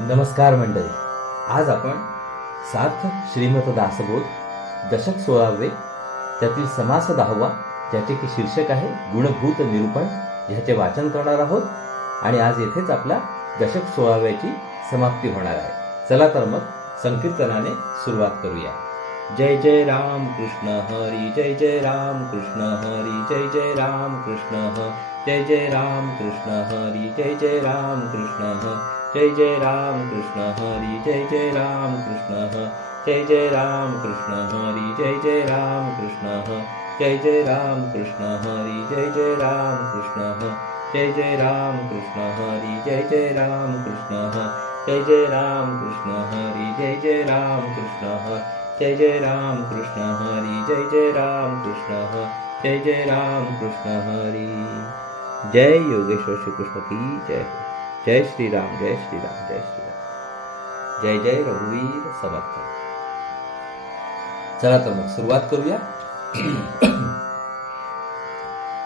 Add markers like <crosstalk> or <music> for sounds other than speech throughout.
नमस्कार मंडळी. आज आपण सार्थ श्रीमत दासबोध दशक सोळावे त्यातील समास दहावा ज्याचे की शीर्षक आहे गुणभूत निरूपण ह्याचे वाचन करणार आहोत. आणि आज येथेच आपला दशक सोळाव्याची समाप्ती होणार आहे. चला तर मग संकीर्तनाने सुरुवात करूया. जय जय राम कृष्ण हरी जय जय राम कृष्ण हरी जय जय राम कृष्ण जय जय राम कृष्ण हरी जय जय राम कृष्ण ह. जय जय रामकृष्ण हरी जय जय रामकृष्ण जय जय रामकृष्ण हरी जय जय रामकृष्ण जय जय रामकृष्ण हरी जय जय रामकृष्ण जय जय रामकृष्ण हरी जय जय रामकृष्ण जय जय रामकृष्ण हरी जय जय रामकृष्ण जय जय रामकृष्ण हरी जय जय रामकृष्ण जय जय रामकृष्ण हरी जय योगेश्वर श्रीकृष्ण की जय जय श्री राम जय श्री राम जय श्री राम जय जय रघुवीर समर्थ। चला तर मग सुरुवात करूया.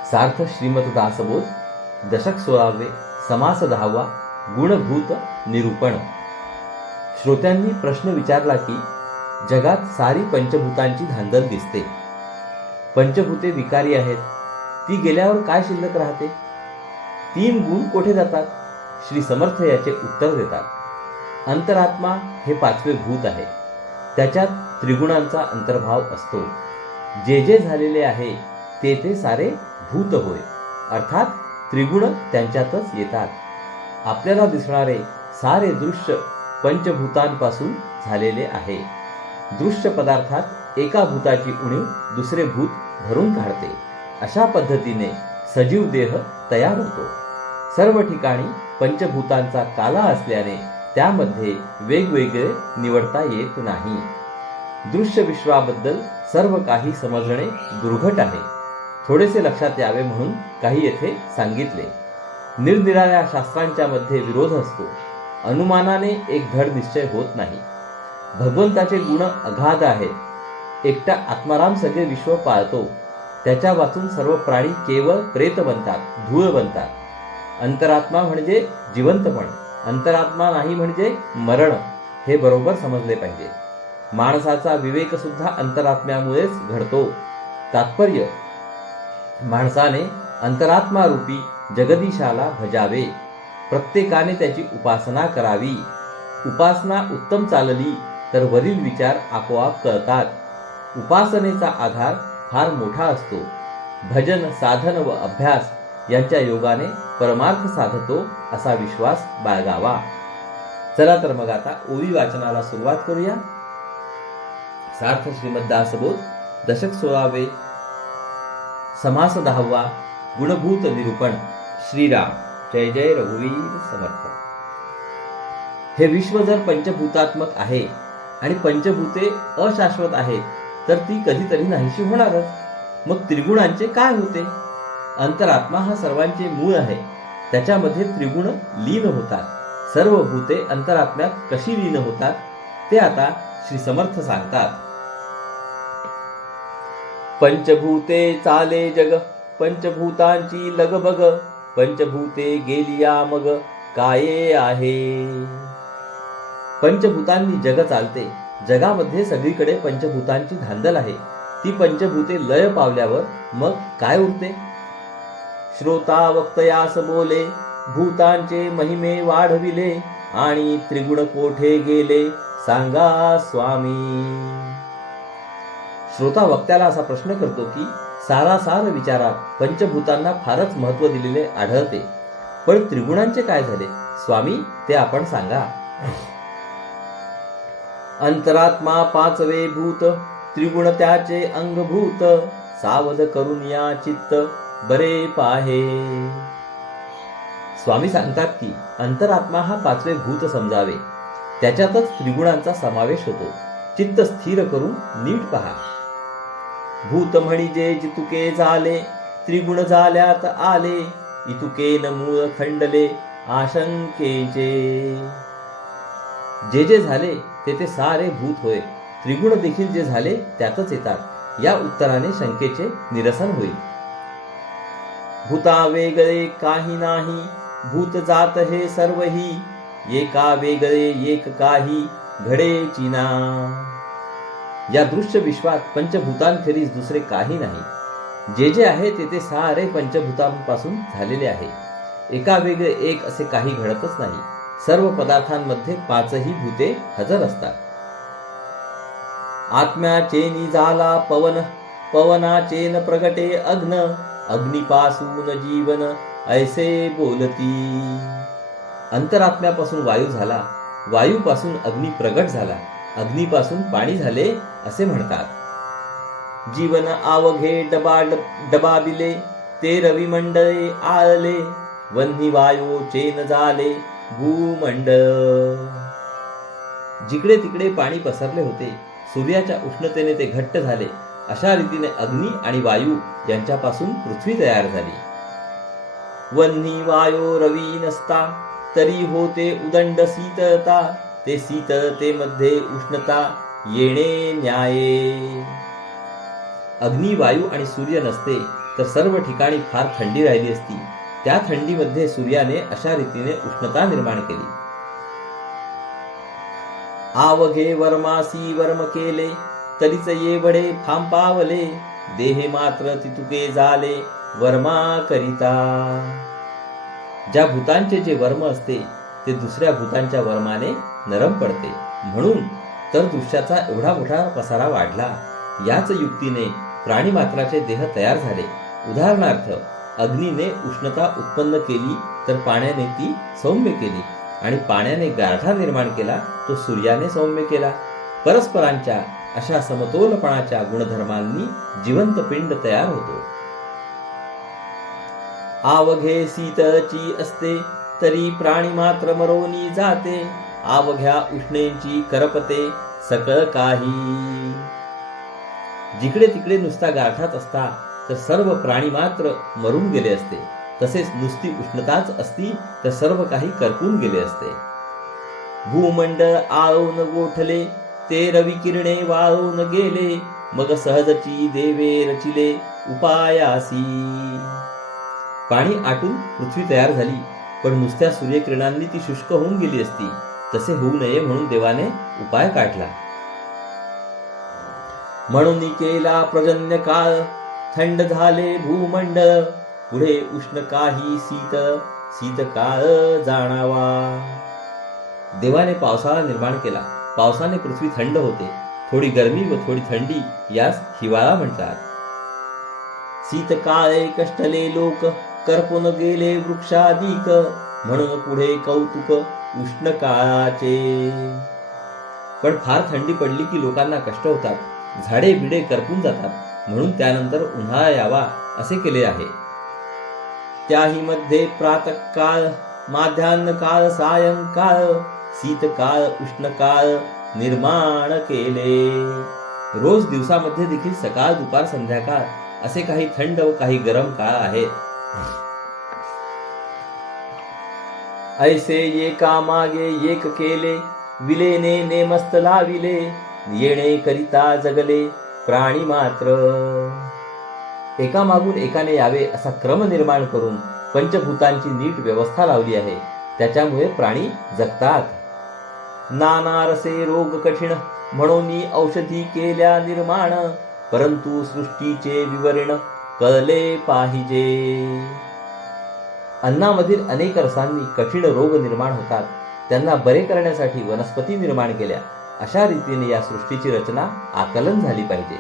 <clears throat> सार्थ श्रीमत दासबोध दशक सोळावे समास दहावा गुणभूत निरूपण. श्रोत्यांनी प्रश्न विचारला की जगात सारी पंचभूतांची धांदल दिसते. पंचभूते विकारी आहेत. ती गेल्यावर काय शिल्लक राहते? तीन गुण कोठे जातात? श्री समर्थ याचे उत्तर देतात. अंतरात्मा हे पाचवे भूत आहे. त्याच्यात त्रिगुणांचा अंतर्भाव असतो. जे जे झालेले आहे ते ते सारे भूत होय. अर्थात त्रिगुण त्यांच्यातच येतात. आपल्याला दिसणारे सारे दृश्य पंचभूतांपासून झालेले आहे. दृश्य पदार्थात एका भूताची उणीव दुसरे भूत भरून काढते. अशा पद्धतीने सजीव देह तयार होतो. सर्व ठिकाणी पंचभूतांचा काला असल्याने त्यामध्ये वेगवेगळे निवडता येत नाही. दृश्य विश्वाबद्दल सर्व काही समजणे दुर्घट आहे. थोडेसे लक्षात यावे म्हणून काही येथे सांगितले. निरनिराळ्या शास्त्रांच्या मध्ये विरोध असतो. अनुमानाने एक धड निश्चय होत नाही. भगवंताचे गुण अगाध आहेत. एकटा आत्माराम सगळे विश्व पाळतो. त्याच्या वाचून सर्व प्राणी केवळ प्रेत बनतात धूळ बनतात अंतरात्मा म्हणजे जिवंतपण. अंतरात्मा नाही म्हणजे मरण. हे बरोबर समजले पाहिजे. माणसाचा विवेक सुद्धा अंतरात्म्यामुळेच घडतो. तात्पर्य माणसाने अंतरात्मा रूपी जगदीशाला भजावे. प्रत्येकाने त्याची उपासना करावी. उपासना उत्तम चालली तर वरील विचार आपोआप कळतात. उपासनेचा आधार फार मोठा असतो. भजन साधन व अभ्यास यांच्या योगाने परमार्थ साधतो असा विश्वास बाळगावा. चला तर मग आता ओवी वाचनाला सुरुवात करूया. सार्थ श्रीमद दासबोध दशक सोळावे समास दहावा गुणभूत निरूपण श्रीराम. जय जय रघुवीर समर्थ. हे विश्व जर पंचभूतात्मक आहे आणि पंचभूते अशाश्वत आहेत तर ती कधीतरी नाहीशी होणारच. मग त्रिगुणांचे काय होते? अंतरात्मा हा सर्वांचे मूळ आहे. त्याच्यामध्ये त्रिगुण लीन होतात. सर्व भूते अंतरात्म्यात कशी लीन होतात ते आता श्री समर्थ सांगतात. पंचभूते चाले जग पंचभूतांची लगबग पंचभूते गेलिया मग काये आहे. पंचभूतांनी जग चालते. जगामध्ये सगळीकडे पंचभूतांची धांदल आहे. ती पंचभूते लय पावल्यावर मग काय उरते? श्रोता वक्तयास बोले भूतांचे महिमे वाढविले आणि त्रिगुण कोठे गेले. सांगा स्वामी. श्रोता वक्त्याला असा प्रश्न करतो की सारासार विचारात पंचभूतांना फारच महत्त्व दिलेले आढळते. पण त्रिगुणांचे काय झाले? स्वामी ते आपण सांगा. अंतरात्मा पाचवे भूत त्रिगुण त्याचे अंगभूत सावध करून या चित्त. बरे पाहे. स्वामी सांगतात की अंतरात्मा हा पाचवे भूत समजावे. त्याच्यातच त्रिगुणांचा समावेश होतो. चित्त स्थिर करून नीट पहा. भूत म्हणजे जितुके झाले त्रिगुण झाल्यात आले इतुके न मूळ खंडले आशंकेचे. जे जे झाले ते ते सारे भूत होय. त्रिगुण देखील जे झाले त्यातच येतात. या उत्तराने शंकेचे निरसन होईल. भूता वेगळे काही नाही भूत जात हे सर्वही एका वेगळे एक काही घडे चिना या दृश्य विश्वात पंचभूतांखेरीज दुसरे काही नाही. जे जे आहे ते ते सारे पंचभूतांपासून झालेले आहे. एका वेगळे एक असे काही घडतच नाही. सर्व पदार्थांमध्ये पाचही भूते हजर असतात. आत्म्याचेनी झाला पवन पवनाचेन प्रगटे अग्न अग्निपासून जीवन ऐसे बोलती. अंतरात्म्यापासून वायू झाला. वायूपासून अग्नी प्रगट झाला. अग्नीपासून पाणी झाले असे म्हणतात. जीवन आवघे डबा डबाबिले ते रविमंडळे आळले. वन्ही वायो चेन झाले भूमंडळ जिकडे तिकडे पाणी पसरले होते सूर्याच्या उष्णतेने ते घट्ट झाले. अशा रीतीने अग्नी आणि वायू यांच्यापासून पृथ्वी तयार झाली. वन्ही वायो रवी नसता तरी होते उदंड शीतळता ते शीतळतेमध्ये उष्णता येणे न्याये. अग्नी वायू आणि सूर्य नसते तर सर्व ठिकाणी फार थंडी राहिली असती. त्या थंडीमध्ये सूर्याने अशा रीतीने उष्णता निर्माण केली. आवघे वर्मासी वर्म केले तरीच ये बडे फांपावले देहे मात्र तितुके झाले वर्मा करिता. ज्या भूतांचे जे वर्म असते ते दुसऱ्या भूतांच्या वर्माने नरम पडते. म्हणून तर दृश्याचा एवढा मोठा पसारा वाढला याच युक्तीने प्राणी मात्राचे देह तयार झाले. उदाहरणार्थ अग्नीने उष्णता उत्पन्न केली तर पाण्याने ती सौम्य केली आणि पाण्याने गारठा निर्माण केला तो सूर्याने सौम्य केला. परस्परांच्या अशा समतोलपणाच्या गुणधर्मांनी जिवंत पिंड तयार होतो. आवघे शीतची असते तरी प्राणी मात्र मरोनी जाते. आवघ्या उष्णेची करपते सकळ काही. जिकडे तिकडे नुसता गारठाच असता तर सर्व प्राणी मात्र मरून गेले असते. तसेच नुसती उष्णताच असती तर सर्व काही करपून गेले असते. भूमंडळ आळवून गोठले ते रवी किरणे वाळून गेले मग सहजची देवे रचिले उपायासी. पाणी आटून पृथ्वी तयार झाली पण नुसत्या सूर्यकिरणांनी ती शुष्क होऊन गेली असती. तसे होऊ नये म्हणून देवाने उपाय काढला. म्हणून केला प्रजन्य काळ थंड झाले भूमंडळ पुढे उष्ण काही शीत शीत काळ जाणावा. देवाने पावसाळा निर्माण केला. पावसाने पृथ्वी थंड होते. थोडी गरमी व थोडी थंडी यास हिवाळा म्हणतात. शीतकाळे कष्टले लोक करपून गेले वृक्षाधिक. म्हणून पुढे कौतुक उष्ण काळाचे. पण फार थंडी पडली की लोकांना कष्ट होतात. झाडे बिडे करपून जातात. म्हणून त्यानंतर उन्हाळा यावा असे केले आहे. त्याही मध्ये प्रातकाळ माध्यान्ह काळ सायंकाळ शीतकाळ उष्णकाळ निर्माण केले. रोज दिवसामध्ये देखील सकाळ दुपार संध्याकाळ असे काही थंड व काही गरम काळ आहेत. ऐसे एका मागे एक केले विलेने नेमस्त लाविले येणे करिता जगले प्राणी मात्र. एका मागून एकाने यावे असा क्रम निर्माण करून पंचभूतांची नीट व्यवस्था लावली आहे. त्याच्यामुळे प्राणी जगतात. नानारसे रोग कठीण म्हणून औषधी केल्या निर्माण परंतु सृष्टीचे विवरण कळले पाहिजे. अन्नामधील अनेक रसांनी कठीण रोग निर्माण होतात. त्यांना बरे करण्यासाठी वनस्पती निर्माण केल्या. अशा रीतीने या सृष्टीची रचना आकलन झाली पाहिजे.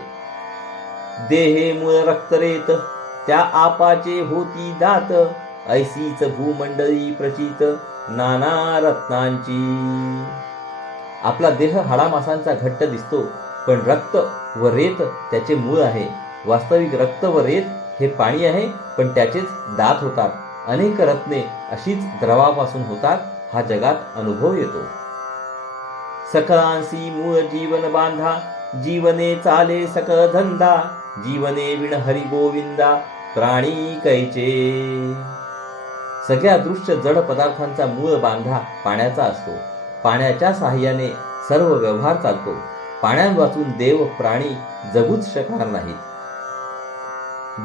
देहे मूळ रक्तरेत त्या आपाचे होती दात. ऐसीच भूमंडळी प्रचित नाना रत्नांची. आपला देह हाडामासांचा घट्ट दिसतो पण रक्त व रेत त्याचे मूळ आहे. वास्तविक रक्त व रेत हे पाणी आहे पण त्याचेच दात होतात. अनेक रत्ने अशीच द्रवापासून होतात हा जगात अनुभव येतो. सकळांसी मूळ जीवन बांधा जीवने चाले सकळ धंदा जीवने विण हरी गोविंदा प्राणी कैचे. सगळ्या दृश्य जड पदार्थांचा मूळ बांधा पाण्याचा असतो. पाण्याच्या सहाय्याने सर्व व्यवहार चालतो. पाण्यात देव प्राणी जगूच शकणार नाहीत.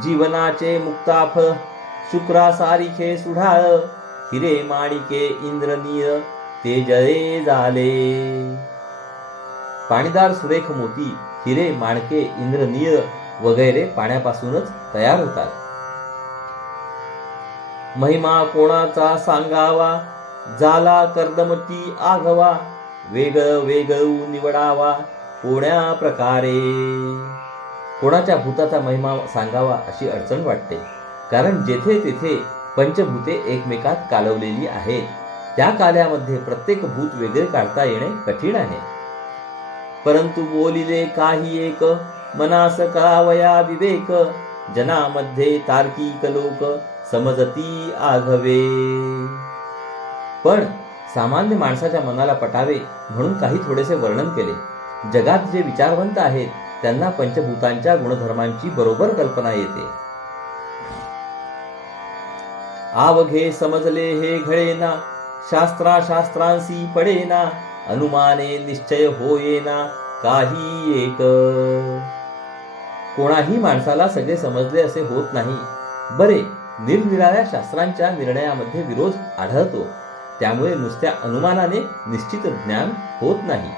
जीवनाचे मुक्ताफ शुक्रासारिखे सुढाळ हिरे माणिके इंद्रनीय ते जळे झाले पाणीदार सुरेख मोती हिरे माणके इंद्रनीय वगैरे पाण्यापासूनच तयार होतात. महिमा कोणाचा सांगावा? जाला कर्दमती आघवा वेग वेगळू निवडावा कोण्या प्रकारे? कोणाच्या भूताचा महिमा सांगावा अशी अडचण वाटते. कारण जेथे तेथे पंचभूते एकमेकात कालवलेली आहेत. त्या काल्यामध्ये प्रत्येक भूत वेगळे काढता येणे कठीण आहे. परंतु बोलिले काही एक मनास कळावया विवेक जनामध्ये तार्किक लोक समजती आघवे. पण सामान्य माणसाच्या मनाला पटावे म्हणून काही थोडेसे वर्णन केले. जगात जे विचारवंत आहेत त्यांना पंचभूतांच्या गुणधर्मांची बरोबर कल्पना येते. आवघे समजले हे घळेना शास्त्रा शास्त्रांसी पडेना अनुमाने निश्चय होयेना काही एक. कोणाही माणसाला सगळे समजले असे होत नाही. बरे निरनिराळ्या शास्त्रांच्या निर्णयामध्ये विरोध आढळतो. त्यामुळे नुसत्या अनुमानाने निश्चित ज्ञान होत नाही.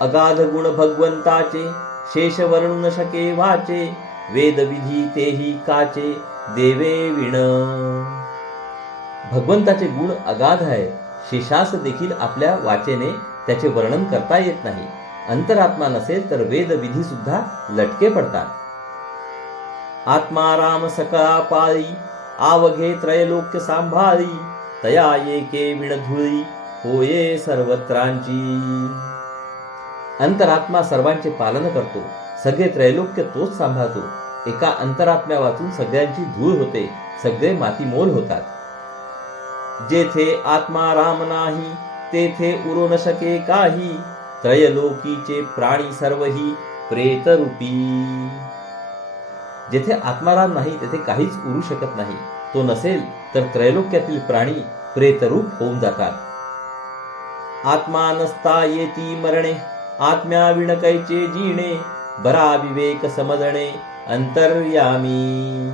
अगाध गुण भगवंताचे शेष वर्णन शके वाचे वेदविधी तेही काचे देवे विण. भगवंताचे गुण अगाध आहे शेषास देखील आपल्या वाचेने त्याचे वर्णन करता येत नाही. अंतरात्मा नसेल तर वेद विधी सुद्धा लटके पडतात. आत्मा राम सकळा पाळी आवघे त्रैलोक्य सांभाळी तया येके विणधुळी होये सर्वत्रांची. अंतरात्मा सर्वांचे पालन करतो. सगळे त्रैलोक्य तोच सांभाळतो. एका अंतरात्म्या वाचून सगळ्यांची धूळ होते. सगळे मातीमोल होतात. जेथे आत्मा राम नाही तेथे उरो न शके काही. त्रयलोकीचे प्राणी सर्वही प्रेतरूपी. जेथे आत्माराम नाही तेथे काहीच उरू शकत नाही. तो नसेल तर त्रैलोक्यातील प्राणी प्रेतरूप होऊन जातात. आत्मा नसता येती मरणे आत्म्या विणकायचे जीणे बरा विवेक समजणे अंतर्यामी.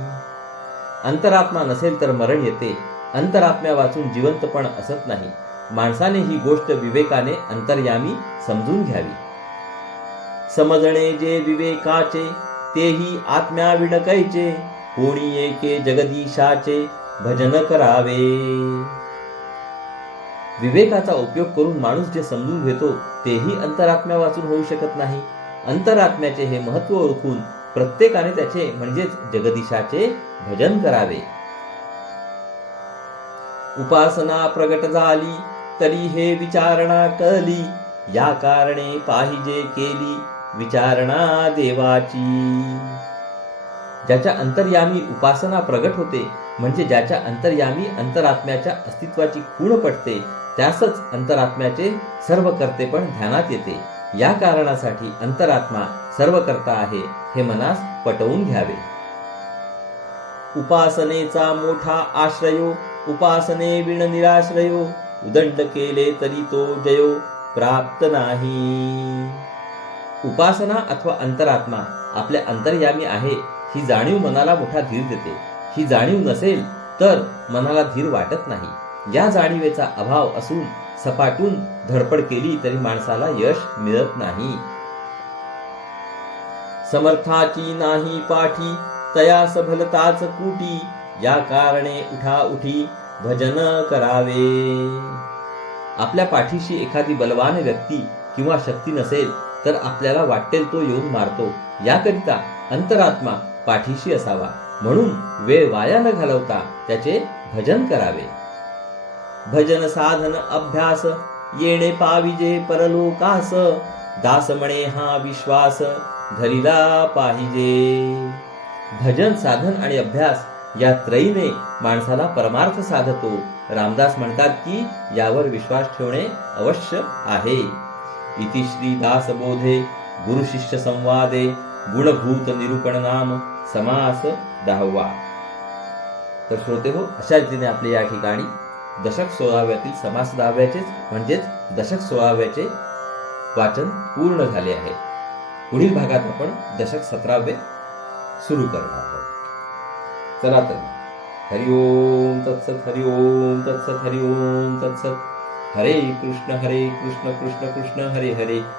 अंतरात्मा नसेल तर मरण येते अंतरात्म्या वाचून जिवंतपण असत नाही. माणसाने ही गोष्ट विवेकाने अंतर्यामी समजून घ्यावी. समजणे जे विवेकाचे तेही आत्म्या विणकायचे कोणी एके जगदीशाचे भजन करावे. विवेकाचा उपयोग करून माणूस जे समजून घेतो तेही अंतरात्म्या वाचून होऊ शकत नाही. अंतरात्म्याचे हे महत्त्व ओळखून प्रत्येकाने त्याचे म्हणजेच जगदीशाचे भजन करावे. उपासना प्रगट झाली तरी हे विचारणा कळली या कारणे पाहिजे केली विचारणा देवाची. ज्याच्या अंतर्यामी उपासना प्रगट होते म्हणजे ज्याच्या अंतर्यामी अंतरात्म्याच्या अस्तित्वाची खूण पटते त्यासच अंतरात्म्याचे सर्व कर्तेपण ध्यानात येते. या कारणासाठी अंतरात्मा सर्व करता आहे हे मनास पटवून घ्यावे. उपासनेचा मोठा आश्रयो उपासने विण निराश्रयो उदंड केले तरी तो जयो प्राप्त नाही. उपासना अथवा अंतरात्मा आपल्या अंतर्यामी आहे ही जाणीव मनाला मोठा धीर देते. ही जाणीव नसेल तर मनाला धीर वाटत नाही. या जाणीवेचा अभाव असून सपाटून धडपड केली तरी माणसाला यश मिळत नाही. समर्थाची नाही पाठी तया सफलताच कुटी या कारणे उठा उठी भजन करावे. आपल्या पाठीशी एखादी बलवान व्यक्ती किंवा शक्ती नसेल तर आपल्याला वाटेल तो येऊन मारतो. याकरिता अंतरात्मा पाठीशी असावा. म्हणून वेळ वाया न घालवता त्याचे भजन करावे. भजन साधन अभ्यास येणे पाविजे परलोकास दास म्हणे हा विश्वास धरिला पाहिजे. भजन साधन आणि अभ्यास या त्रयीने माणसाला परमार्थ साधतो. रामदास म्हणतात की यावर विश्वास ठेवणे अवश्य आहे. इति श्री दासबोधे गुरु शिष्य संवादे गुणभूत निरूपण नाम समास दहावा. तर श्रोते हो अशा रीतीने आपले या ठिकाणी दशक सोळाव्यातील समास दहाव्याचेच म्हणजेच दशक सोळाव्याचे वाचन पूर्ण झाले आहे. पुढील भागात आपण दशक सतरावे सुरू करणार आहोत. चला तर हरिओम तत्सत हरिओम तत्सत हरिओम तत्सत. हरे कृष्ण हरे कृष्ण कृष्ण कृष्ण हरे हरे.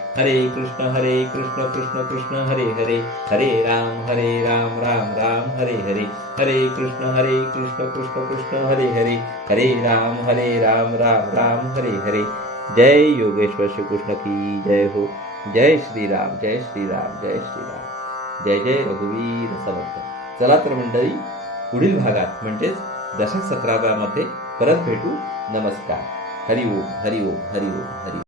हरे कृष्ण हरे कृष्ण कृष्ण कृष्ण हरे हरे. हरे राम हरे राम राम राम हरे हरे. हरे कृष्ण हरे कृष्ण कृष्ण कृष्ण हरे हरे. हरे राम हरे राम राम राम हरे हरे. जय योगेश्वर श्री कृष्ण की जय हो. जय श्री राम जय श्री राम जय श्री राम. जय जय रघुवीर समर्थ. चला तर मंडळी पुढील भागात म्हणजेच दशक सतराव्यामध्ये परत भेटू. नमस्कार. हरिओम हरिओम हरिओम हरि